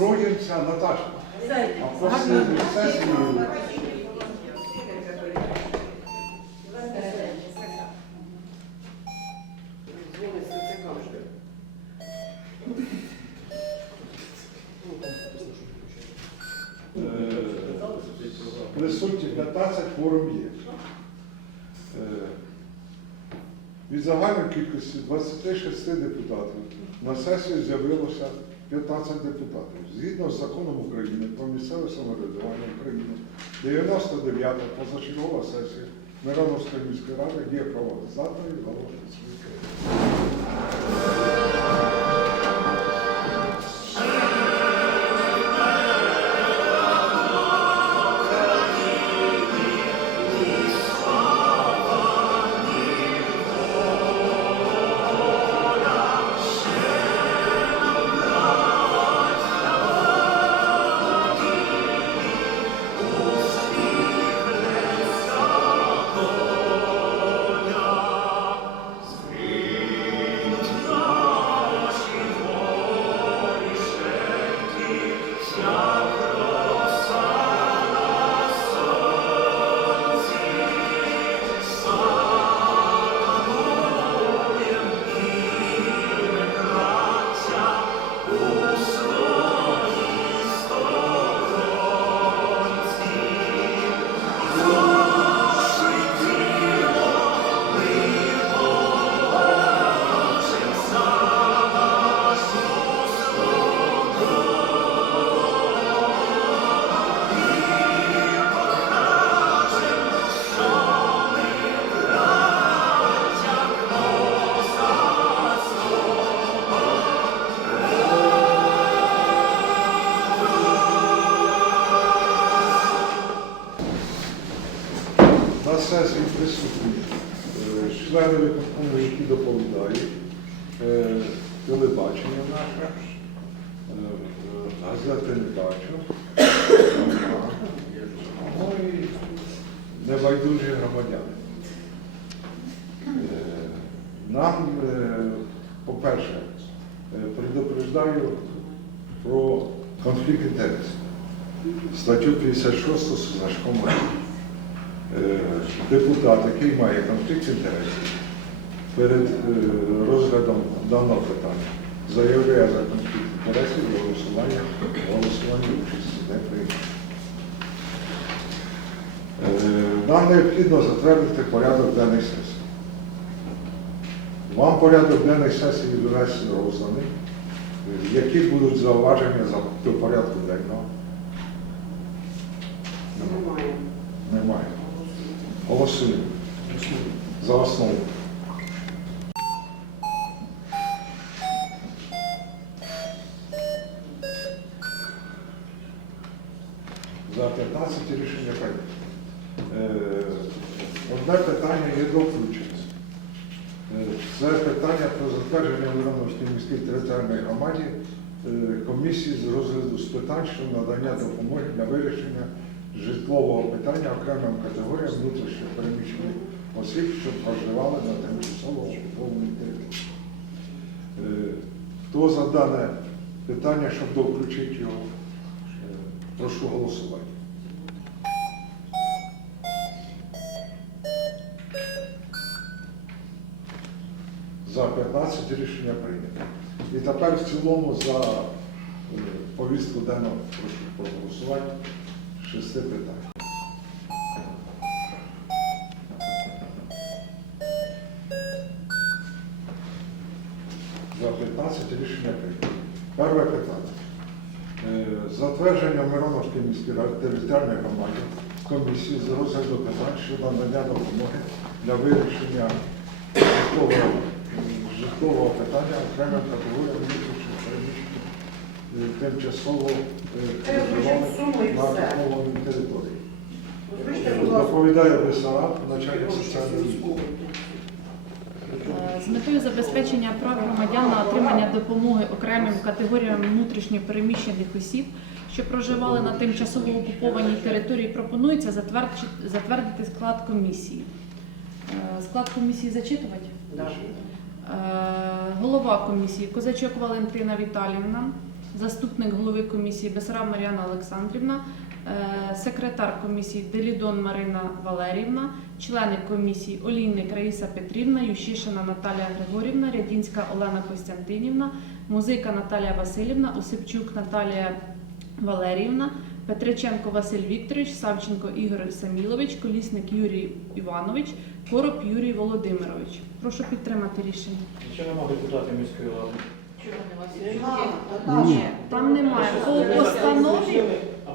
Настроїмося, Наташа. А после сесії е, присутні 15, форум є. Е, Від загальної кількості 26 депутатів на сесію з'явилося 15 депутатів. Згідно з законом України про місцеве самоврядування України, 99-та позачергова сесія Мироновської міської ради є правоздатною і відкритою. На Нам, е, по-перше, е, предупреждаю про конфлікт інтересів. Статтю 56 з значком 1. Е, депутат, який має конфлікт інтересів, перед розглядом даного питання заявляє за конфлікт інтересів і голосування, голосування участі не приймає. Нам необхідно затвердити порядок денної сесії. Вам порядок денної сесії весь розданий. Які будуть зауваження за- до порядку денного? Немає. Немає. Голосуємо. За основу. За 15 рішення прийнято. Е, Одне питання є до включення. Це питання про затвердження Мироновської міської територіальної громаді е, комісії з розгляду з питань щодо надання допомоги для вирішення житлового питання окремим категоріям внутрішньо переміщених осіб, що проживали на тимчасово окупованій території. Е, Хто за дане питання, щоб довключити його, е, прошу голосувати. За 15 рішення прийнято. І тепер в цілому за е, повістку денного прошу проголосувати шести питань. За 15 рішення прийнято. Перше питання. Е, Затвердження Мироновської міської територіальної громади комісії з розгляду питань щодо надання допомоги для вирішення житлового, житлового питання внутрішньо переміщених е, тимчасово е, на окупованій території. Доповідає Бесараб, начальник соціальної. Е, З метою забезпечення прав громадян на отримання допомоги окремим категоріям внутрішньо переміщених осіб, що проживали на тимчасово окупованій території, пропонується затвердити- склад комісії. Склад комісії зачитувати? Да. Е, Голова комісії Козачок Валентина Віталіївна, заступник голови комісії Бесараб Мар'яна Олександрівна, е, секретар комісії Делідон Марина Валерівна, члени комісії Олійник Раїса Петрівна, Ющишина Наталія Григорівна, Рядінська Олена Костянтинівна, Музика Наталія Васильівна, Осипчук Наталія Валеріївна, Петриченко Василь Вікторович, Савченко Ігор Самілович, Колісник Юрій Іванович, Короб Юрій Володимирович. Прошу підтримати рішення. Нічого нема депутатів міської ради. Ні, там немає. По постанові,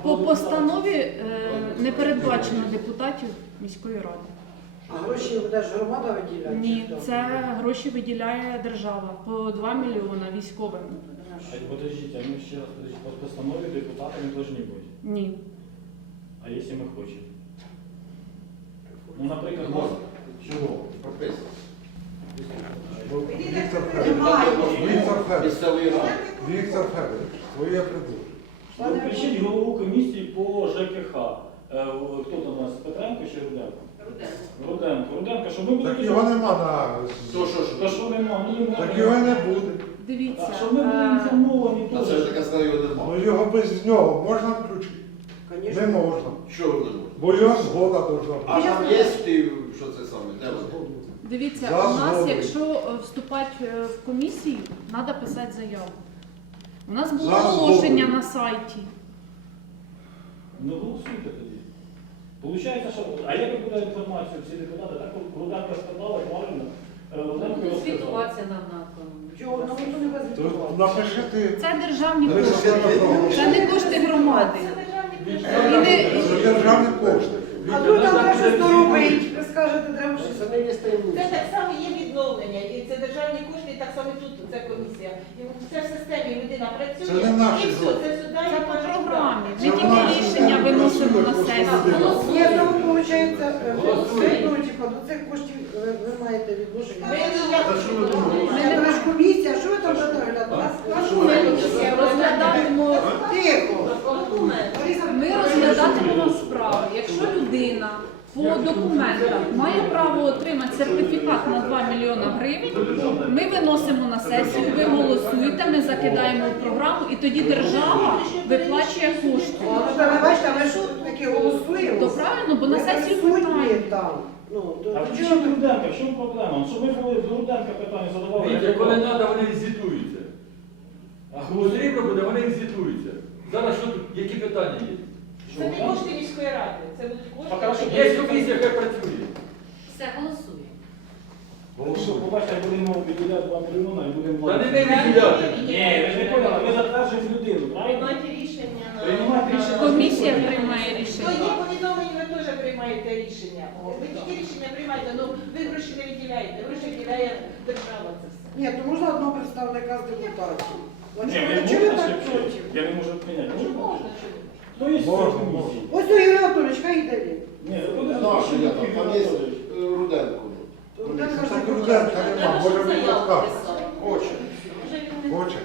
по постанові е, не передбачено депутатів міської ради. А гроші буде громада виділяти? Ні, чи хто? це гроші виділяє держава по 2 мільйона військовим. А подождите, а ми ще раз, подождите, по постанові депутати не повинні бути. Ні. А якщо ми хочемо? Ну, наприклад, нас... Чого? Віктор Федорович, Віктор Федорович, Місцевої ради. Віктор Федорович, твоє предложення. Ви включіть голову комісії по ЖКХ. Е, Хто там у нас? Петренко чи Руденко? Руденко. Руденко, щоб ми були... Так його нема на... То що ж? Та що нема? Ну, нема. Так його не буде. Дивіться, А щоб ми були е, інформовані На це ж теж. таке знаю Ну немає. його без нього можна включити? Конечно. Не можна. Що не можна? Бо його згода должна А там є ти, що це саме? Де вони? дивіться, За у нас, згодою. якщо е, вступати е, в комісію, треба писати заяву. У нас було За оголошення згодою. на сайті. Ну голосуйте тоді. Получається, що... А як ви буде інформацію всі депутати? Так Руденко сказала, правильно? Е, Руденко його сказав. Звітуватися нам на Чого? Ну, ніхто не То напиши ти. Це державні Це кошти. Це не кошти громади. І не- Це державні кошти. А тут там щось доробити. Ви скажете, треба щось. Це так само є відновлення, і це державні кошти, і так само тут ця комісія. І це в системі людина працює, Це не наші і все, гроші. це сюди Це і по програмі. Ми тільки рішення виносимо на сесію. Ні, ну, виходить, типу, до цих коштів ви, ви маєте відношення. Ми Та що ви думаєте? Це ви ж комісія, що ви там? Ми розглядаємо, Тихо. Ми розглядатимемо людина по документах має право отримати сертифікат на 2 мільйона гривень, ми виносимо на сесію, ви голосуєте, ми закидаємо в програму, і тоді держава виплачує кошти. Ну, та ви бачите, ми ж таки голосуємо. То правильно, бо на сесію присутні там. Ну, то А чого включіть Руденка, в чому проблема? Щоб ми були до Руденка питання задавали. Видите, коли треба, вони візитуються. А Потрібно буде, вони візитуються. Зараз що тут, які питання є? Це не кошти міської ради, це будуть кошти. Є комісія, яка працює. все голосує. Голосу, побачите, будемо виділяти 2 мільйони і будемо... Та не ми виділяти. Ні, ви ж не поняли, ми затверджуємо людину, правильно? Приймайте рішення на... Приймайте рішення. Комісія приймає То є рішення. повідомлення, ви теж приймаєте рішення. Ви тільки рішення приймаєте, ну ви гроші не виділяєте, гроші виділяє держава це все. Ні, то можна одного представника з депутатів. Ні, ви можете так? Я не можу прийняти. Можна, чи ні? Хто є цієї Можна, комісії? Ось у Юрій Анатолійович, хай йде. Ні, буде Наш, я там, там є е, Руденко. Так. Руденка нема, може. Хоче. Він не- Хоче?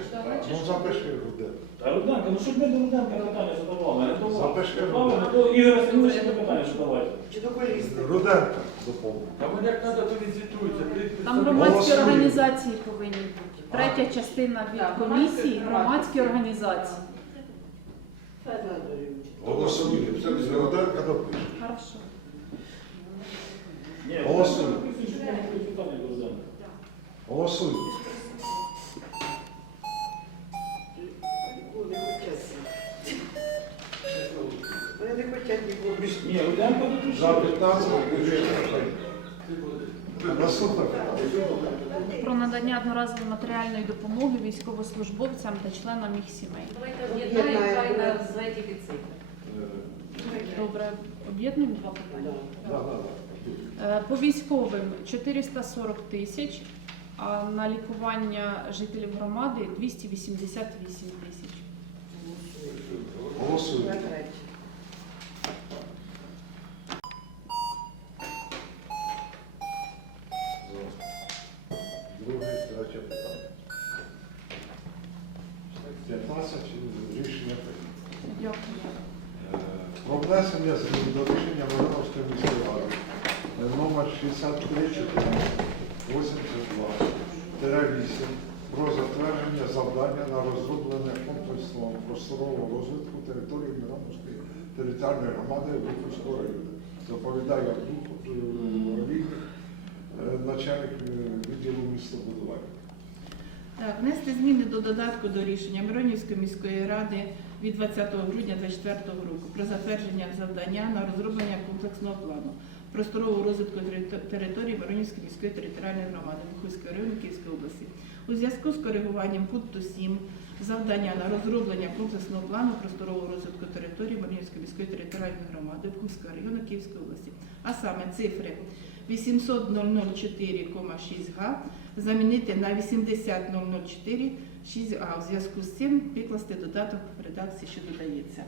Ну запиши Руденка. Та Руденко, ну щоб ми до Руденка питання задавали, а не до вас. Запиши. Правильно, до Ігоря Семеновича питання задавайте. Чи до колісти. Руденка доповню. Та вони як треба, то візитуються. Там громадські Голосуємо. організації повинні бути. Третя частина від комісії громадські організації. Голосуємо. Руденка допише. Хорошо. Голосуємо. Голосуємо. Вони не хочуть нікого. Ні, За 15 рішення. Наступне питання. Про надання одноразової матеріальної допомоги військовослужбовцям та членам їх сімей. Давайте об'єднаємо, хай цифри. Добре, об'єднуємо два питання. Да, да, да. Е, По військовим 440 тисяч, а на лікування жителів громади 288 тисяч. Голосуємо. Друге, третє питання. 15 рішення прийнято. Дякую. Е, Про внесення змін до рішення Мироновської міської ради е, номер 63 82 8 про затвердження завдання на розроблення комплексного просторового розвитку території Мироновської територіальної громади Виховського району. Доповідає Абдух начальник е, відділу містобудування. Так, внести зміни до додатку до рішення Миронівської міської ради від 20 грудня 2024 року про затвердження завдання на розроблення комплексного плану просторового розвитку території Воронівської міської територіальної громади Бухівського району Київської області. У зв'язку з коригуванням пункту 7 завдання на розроблення комплексного плану просторового розвитку території Миронівської міської територіальної громади Бухівського району Київської області, а саме цифри 800.004,6 га замінити на 80.004 6А. У зв'язку з цим викласти додаток в редакції, що додається.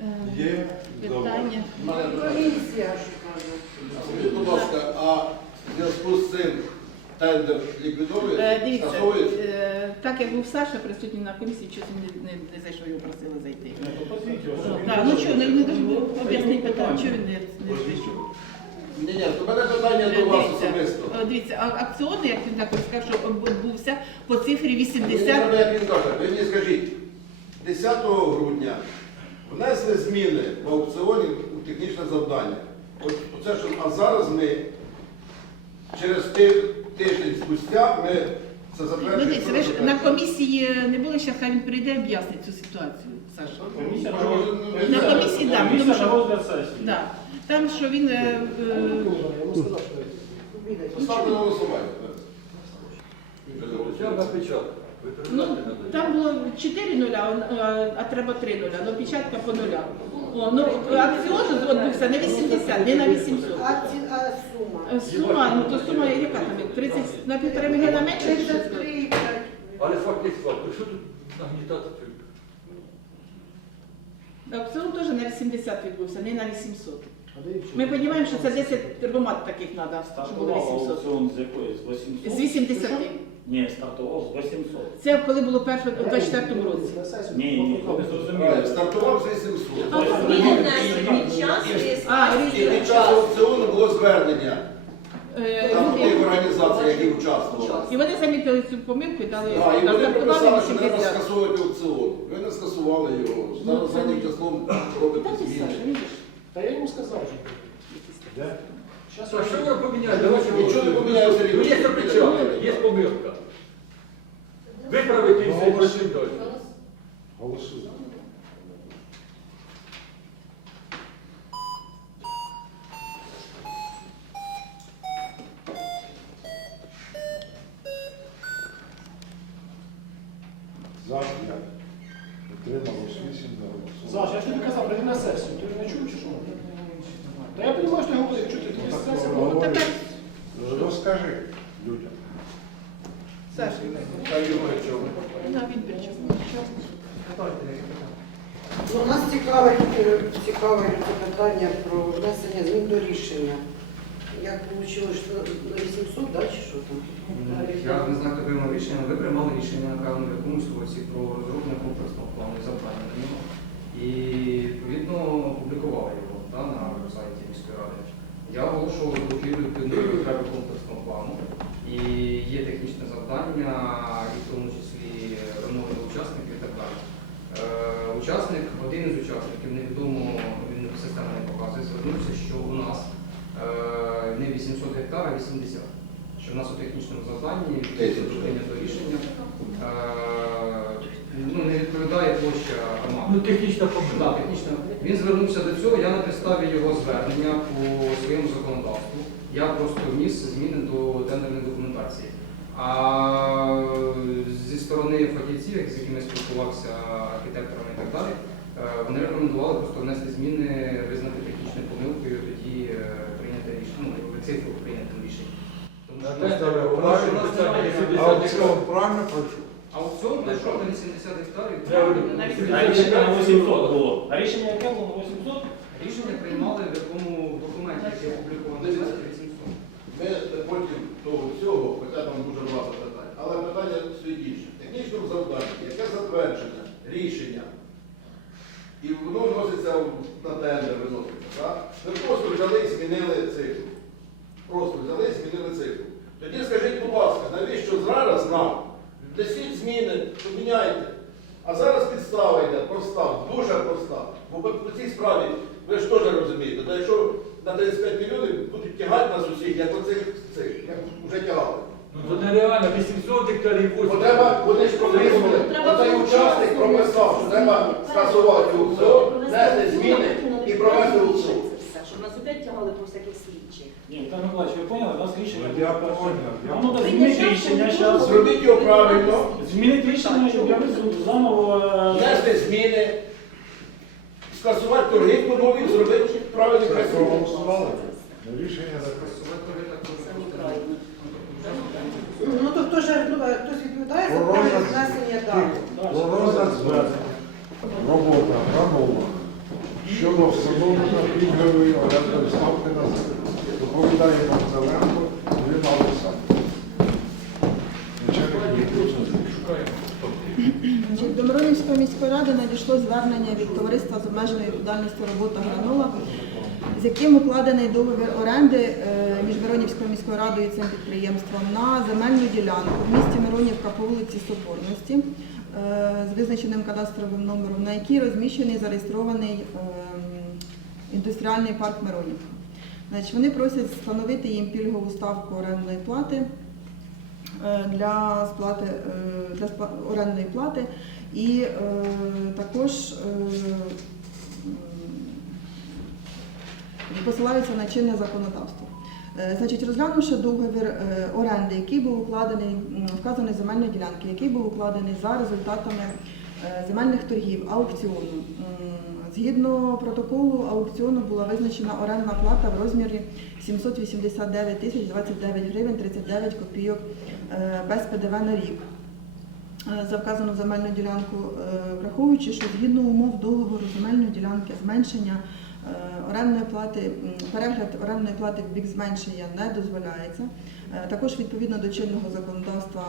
Е, Є Питання. Комісія, що. Скажіть, будь ласка, а в зв'язку з цим тендер ліквідовується? Е, Дивіться, е, так як був Саша присутній на комісії, щось він не, не, не зайшов, його просили зайти. Ну, його, Так, ну що, не, не дуже Ну, об'яснити питання, чого він не, не прийшов. Ні, ні, то мене питання до вас Дивіться, особисто. е, Дивіться, а акціон, як він так сказав, що відбувся по цифрі Мені 80. треба, як він каже, ви мені скажіть, 10 грудня внесли зміни в аукціоні у технічне завдання. От оце, що, а зараз ми через ти- тиждень спустя ми це Ну, затверджуємо. дивіться, ви ж на комісії не були, ще хай він прийде і об'яснить цю ситуацію, Саша. Комісія на може, На комісії, да, Комісія тому що- розгляд сесії. Да. Там, що він е, е, Ставте на голосування. Я на Ви ну, там було 4 нуля, а, треба 3 нуля, ну печатка по нулях. О, ну, акціон відбувся на 80, не на 800. А, ці, а сума? Е, Сума, ну то сума яка там? 30, на півтора мільйона менше? чи що? 33, Але факт є факт. Ви що тут нагнітати? Аукціон теж на 80 відбувся, не на 800. Ми розуміємо, що це 10 громад таких треба, щоб було Стартував 800. аукціон з якої? З 800? З 80. Ні, стартував з 800. Це коли було перше у 24 році. Ні, ні, ви не зрозуміли. Стартував за 700. А зміни внесені під час А, І під час аукціону було звернення Е, там люди- тих організацій, які участвували. І вони замітили цю помилку і дали Да, і вони прописали, що треба 80. скасовувати аукціон. Ви не скасували його. Ну, Зараз заднім числом робите зміни. Та я йому сказав вже. А що ви поміняли? Давайте Нічого не поміняли, Сергій. Ну, є напечатали, є помилка. Виправити і все, і пройшли далі. Голосуємо. За 5. Утрималось 8 за Саш, я ж тобі казав, прийди на сесію, ти ж не чув чи що? Та я розумію, що ти говорив, що ти тобі сесія. Ну, Розкажи людям. Саша, на відбір. Ну, нас цікавить, е, цікавить це питання про внесення змін до рішення. Як вийшло, що на 800, да, чи що там? Я не знаю, хто приймав рішення, ви приймали рішення напевно в якомусь році про розроблення комплексного плану і завдання на нього. І відповідно опублікували його да, на веб-сайті міської ради. Я оголошував відповідної потреби комплексного плану. І є технічне завдання, і в тому числі вимоги до учасників і так далі. Е, учасник, один із учасників, невідомо, він система не показує, звернувся, що у нас е, не 800 гектар, а 80 що в нас у технічному завданні до прийнято рішення е, ну, не відповідає площа Ну, громади. технічна Да, помилка. технічно. Він звернувся до цього, я на підставі його звернення по своєму законодавству. Я просто вніс зміни до тендерної документації. А зі сторони фахівців, з якими спілкувався архітекторами і так далі, е, вони рекомендували просто внести зміни, визнати технічною помилкою, тоді е, прийняти рішення, ну, цифру прийняти рішення. Тому що- тендері тому що у нас питання немає- 80 Аукціон правильно пройшов? Аукціон пройшов на 80 гектарів. На А рішення на 800 було. А рішення яке було на 800? Рішення приймали в якому документі, який опублікований на сайті 800. Ми потім того всього, хоча там дуже багато питань, але питання стоїть інше. Технічному завданні, яке затвердження, рішення, і воно вноситься в- на тендер, виноситься. Так? Ми просто взяли і змінили цифру. Просто взяли і змінили цифру. Тоді скажіть, будь ласка, навіщо зараз нам поміняйте. А зараз підстава йде, проста, дуже проста. Бо по цій справі, ви ж теж розумієте, та якщо на 35 мільйонів будуть тягати нас усіх, як оцей, цей, як вже тягали. Ну це нереально, 800 гектарів, 8. Бо треба, вони ж прописували, Треба оцей було учасник часу прописав, що треба скасувати аукціон, внести зміни і провести аукціон. Щоб нас опять тягали по всяких слідчих. Ні, Миколаївич, ви поняли, у нас рішення. Я понял, я Нам треба понял. змінити рішення зараз. Зробіть його правильно, Змінити рішення, щоб я заново. е, внести зміни, скасувати торги по нові, зробити правильний Це красиво. проголосували. Рішення таке. Самі крайні. Ну то хто ж ну, хтось відповідає за Про правильне внесення дати? Про розгляд звернення. Робота Гранова щодо встановлення пільгової орендної ставки на землю. Доповідає Магдаленко Ірина Олександрівна. До Миронівської міської ради надійшло звернення від товариства з обмеженою відповідальністю робота гранула, з яким укладений договір оренди е, між Миронівською міською радою і цим підприємством на земельну ділянку в місті Миронівка по вулиці Соборності е, з визначеним кадастровим номером, на якій розміщений зареєстрований ем, індустріальний парк Миронівка. Значить, вони просять встановити їм пільгову ставку орендної плати е, для сплати е, для орендної плати і е, також посилаються на чинне законодавство. Значить, розглянувши договір оренди, який був укладений, м, вказаної земельної ділянки, який був укладений за результатами земельних торгів, аукціону. Згідно протоколу аукціону була визначена орендна плата в розмірі 789 тисяч 29 гривень 39 копійок е, без ПДВ на рік. Е, За вказану земельну ділянку, е, враховуючи, що згідно умов договору земельної ділянки зменшення орендної плати, перегляд орендної плати в бік зменшення не дозволяється. Е, Також відповідно до чинного законодавства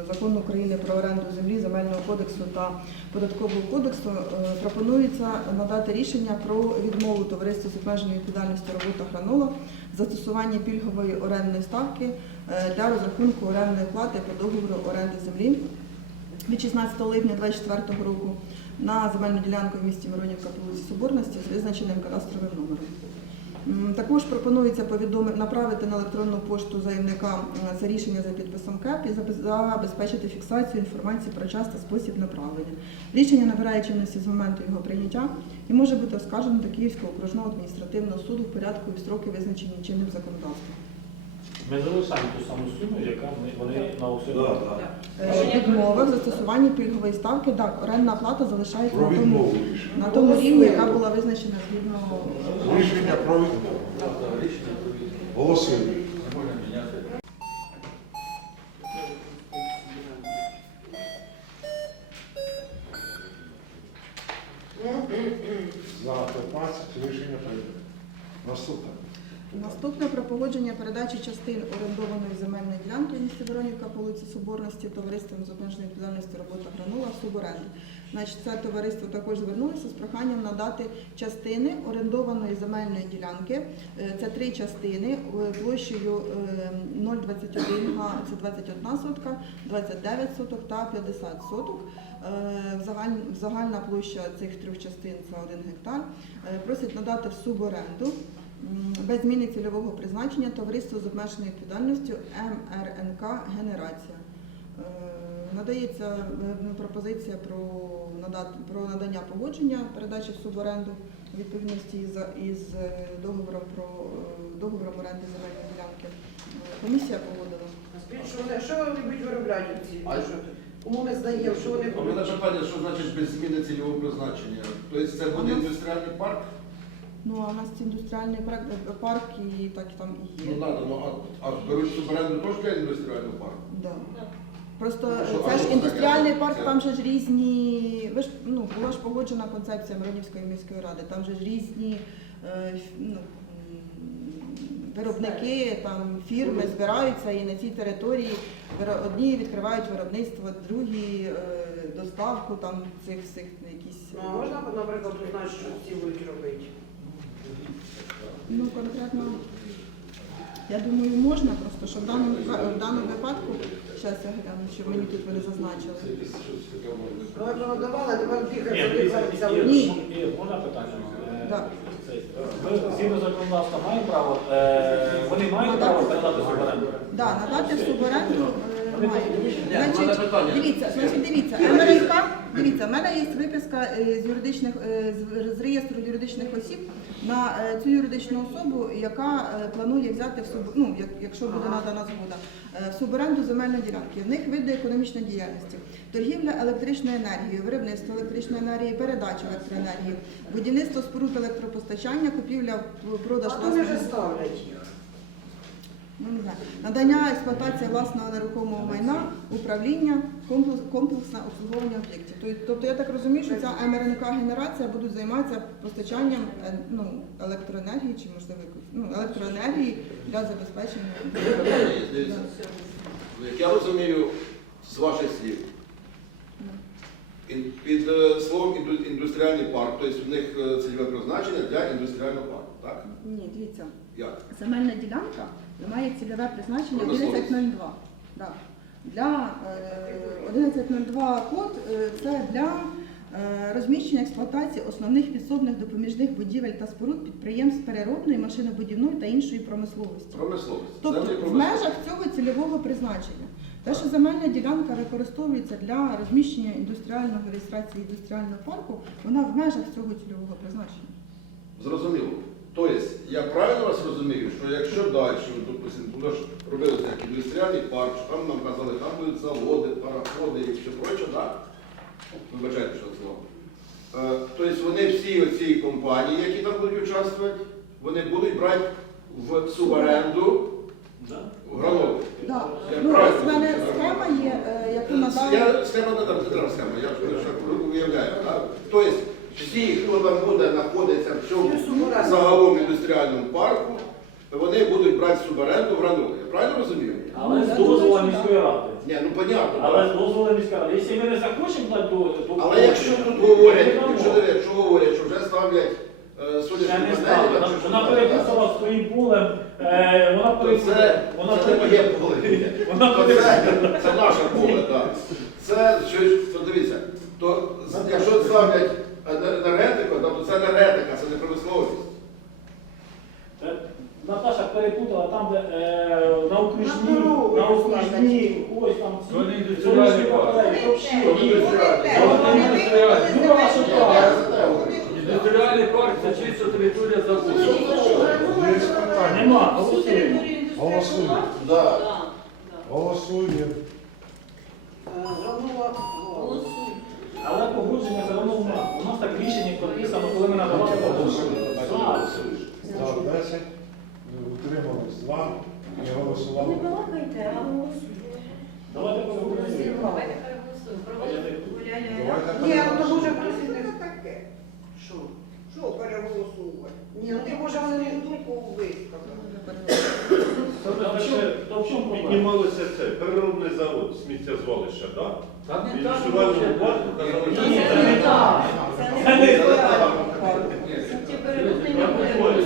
е, закону України про оренду землі, земельного кодексу та податкового кодексу е, пропонується надати рішення про відмову товариству з обмеженою відповідальністю робота гранула в застосуванні пільгової орендної ставки е, для розрахунку орендної плати по договору оренди землі від 16 липня 2024 року на земельну ділянку в місті Миронівка по вулиці Соборності з визначеним кадастровим номером. Також пропонується повідомити направити на електронну пошту заявника це рішення за підписом КЕП і забезпечити фіксацію інформації про час та спосіб направлення. Рішення набирає чинності з моменту його прийняття і може бути оскаржено до Київського окружного адміністративного суду в порядку і строки визначені чинним законодавством. Ми залишаємо ту саму суму, яка вони- вони на аукціоні. Е, Відмова в застосуванні пільгової ставки, так, орендна плата залишається Про на тому, відмову рішення. на тому рівні, яка була визначена згідно Рішення про відмову. Голосуємо. Можна міняти. За 15 рішення прийнято. Наступне. Наступне про погодження передачі частин орендованої земельної ділянки в місті Воронівка по вулиці Соборності товариством з обмеженою відповідальністю робота гранула в. Значить, це товариство також звернулося з проханням надати частини орендованої земельної ділянки. Е, Це три частини е, площею е, 0,21 га, це 21 сотка, 29 соток та 50 соток. Е, Загальна площа цих трьох частин це 1 гектар. Е, Просять надати в суборенду без зміни цільового призначення товариство з обмеженою відповідальністю МРНК Генерація. Е, Надається е, пропозиція про про надання погодження передачі в суборенду у відповідності із, із е, договором про договором оренди земельної ділянки. Комісія погодила. Що вони, що вони будуть виробляти ці? А Що? Кому ми здаємо, що вони У мене питання, що значить без зміни цільового призначення? Тобто це буде індустріальний парк? Ну а у нас індустріальний парк, парк і так там і Ну є. так, ну а, а беруть суборенду теж для індустріального парку? Да. Просто що- це ж індустріальний таке? парк, Це- там же ж різні. Ви ж ну була ж погоджена концепція Миронівської міської ради. Там же ж різні е, ф- ну, м, виробники, там фірми збираються і на цій території виро- одні відкривають виробництво, другі е, доставку там цих всіх якісь. Ну, а можна, наприклад, узнати, що ці будуть робити? Ну конкретно Я думаю, можна просто, що в даному, в даному випадку, зараз я гляну, що мені тут вони зазначили. Ну, як давали, тепер Ні. Ір, Ні. Ір, можна питання? Е, Да. цей, Ми згідно законодавства маємо право, е, вони мають право передати суборенду? Да, надати в суборенду е, Значить, дивіться, значить, дивіться, дивіться, в мене є виписка е, з юридичних е, з- з реєстру юридичних осіб на е, цю юридичну особу, яка е, планує взяти в суб... ну, як- якщо буде надана згода, е, в суборенду земельної ділянки. В них види економічної діяльності, торгівля електричною енергією, виробництво електричної енергії, передача електроенергії, будівництво споруд електропостачання, купівля, продаж А то вони вже ставлять їх. Ну, не знаю. Надання експлуатація власного нерухомого майна, управління, комплекс, комплексне обслуговування об'єктів. Тобто- я так розумію, що ця МРНК генерація будуть займатися постачанням е, ну, електроенергії чи можливо ну, електроенергії для забезпечення. Як я розумію з ваших слів, під е, словом інду- індустріальний парк, тобто в них е, цільове призначення для індустріального парку, так? Ні, дивіться, Як? земельна ділянка має цільове призначення 1102. Да. Для е, 1102 код е, це для е, розміщення експлуатації основних підсобних допоміжних будівель та споруд підприємств переробної, машинобудівної та іншої промисловості. Промисловість. Тобто в межах цього цільового призначення. Те, що земельна ділянка використовується для розміщення індустріального реєстрації індустріального парку, вона в межах цього цільового призначення. Зрозуміло. Тобто, я правильно вас розумію, що якщо далі, допустимо, буде ж робити як індустріальний парк, що там нам казали, там будуть заводи, пароходи і все проче, так? Вибачайте, що це слово. Е, Тобто вони всі оці компанії, які там будуть участвувати, вони будуть брати в суборенду Да? в Гранові. Да. Я Ну, ось в мене схема є, е, яку надали. Я схема не дам, не дам схему, я ж уявляю. так? Тобто всі, хто там буде знаходитися в цьому загалом індустріальному парку, вони будуть брати суборенду в Гранові. Я правильно розумію? Але з дозволу міської ради. Ні, ну понятно. Але з дозволу міської ради. Якщо ми не захочемо дати дозвіл, то... Але якщо тут говорять, якщо, диви, якщо говорять, що вже ставлять е, панелі, Вона- що переписала своїм полем, е, вона це, Вона це не моє поле. Вона переписала. це, наше поле, так. Це, що, то дивіться, то якщо ставлять енергетику, то це енергетика, це не промисловість. Е, Наташа перепутала там, де е, на окружні, На окружні, ось там ці. То не індустріальний сонячні парк. батареї, то взагалі. То не індустріальний. Парк це чисто територія питання. Нема, голосуємо. Голосуємо. Да. Голосуємо. Е. Але погодження все одно Так рішення прописано, коли ми надавали. Так. За 10, утримались 2, не голосували. Не балакайте, а голосуйте. Давайте поговоримо. Давайте переголосуємо. Ні, то може просити таке. Що? Що переголосувати? Ні, ну ти може вони думку висказали. То перше, то в чому проблема? Піднімалося це переробний завод сміттєзвалища, так? Там не так вживальному вообще. парку казали, що Ні, це не так. Це не Ні, переробний не буде.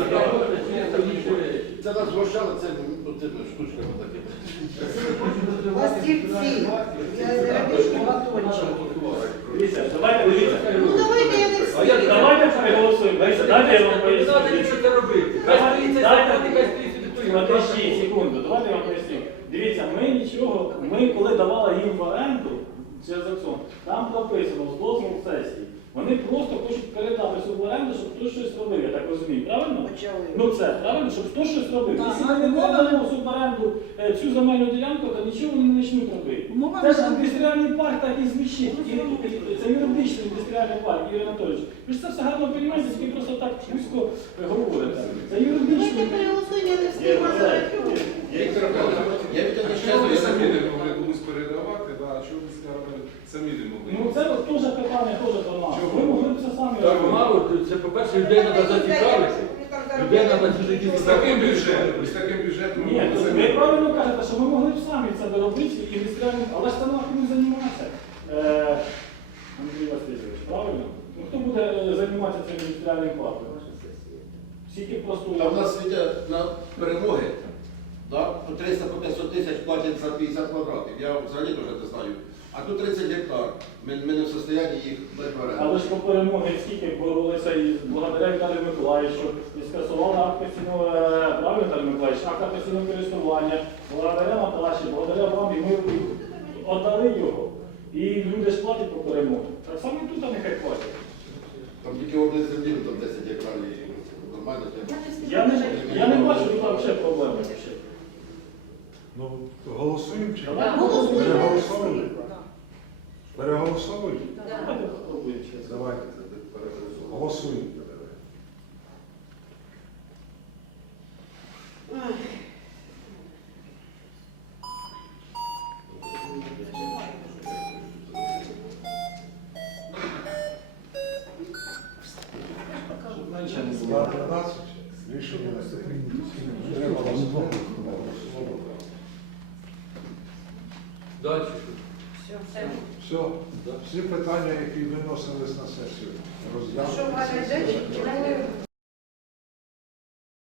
це чисто речі. Це нас звучало цими ну, штучками такими. Пластівці, радішні батончики. Дивіться, давайте дивіться. Ну давайте я не А я- всі. Давайте переголосуємо. Дайте дайте я вам Не треба поясню. нічого це робити. Хай Давайте, стоїть цей дайте. завод, і хай стоїть собі той. Подожди, секунду, давайте я вам поясню. Дивіться, ми ми коли давали їм в оренду через акціон, там прописано з дозволу сесії. Вони просто хочуть передати в щоб хтось щось робив, я так розумію, правильно? Почали. Ну це правильно, щоб хтось щось робив. Так, Якщо ми не умови- передамо в суборенду е, цю земельну ділянку, то нічого вони не почнуть робити. Умови Це ж індустріальний парк так і звучить. І- і- Це юридичний індустріальний парк, Юрій Анатолійович. Ви ж це все гарно розумієте, тільки просто так вузько говорите. Це юридичний. Переголосуємо, я не встигла це. зараз. Віктор Миколаївич, я від тебе ви самі не могли комусь передавати, да, а чого ви сказали, самі не могли? Ну це от теж питання теж до нас. Чого? Ви могли б це самі Так робити. мало, це по-перше, людей треба зацікавити. Людей треба жити З таким бюджетом, з таким бюджетом Ні, ви самі. правильно кажете, що ми могли б самі це доробити і індустріальним, але ж це нам не займатися. Е, Андрій Васильович, правильно? Ну хто буде е, займатися цим індустріальним парком? Скільки просто Там у нас світять на перемоги. Да? По 300 по 500 тисяч платять за 50 квадратів. Я взагалі теж не знаю. А тут 30 гектар. Ми, ми не в состоянні їх в. Але ж по перемоги скільки боролися і благодаря Віталію Миколаївичу, і скасували акт постійного, е, правильно Віталій Миколаївич, акт постійного користування, благодаря Наташі, благодаря вам, і ми віддали його. І люди ж платять по перемоги. Так само і тут а нехай платять. Там тільки одне землі, там 10 гектарів. Нормально. Я не, я не бачу тут взагалі проблеми. Ну, голосуємо чи ні? Давай голосуємо. Переголосовуємо? Переголосовуємо? Давайте переголосуємо. Голосуємо.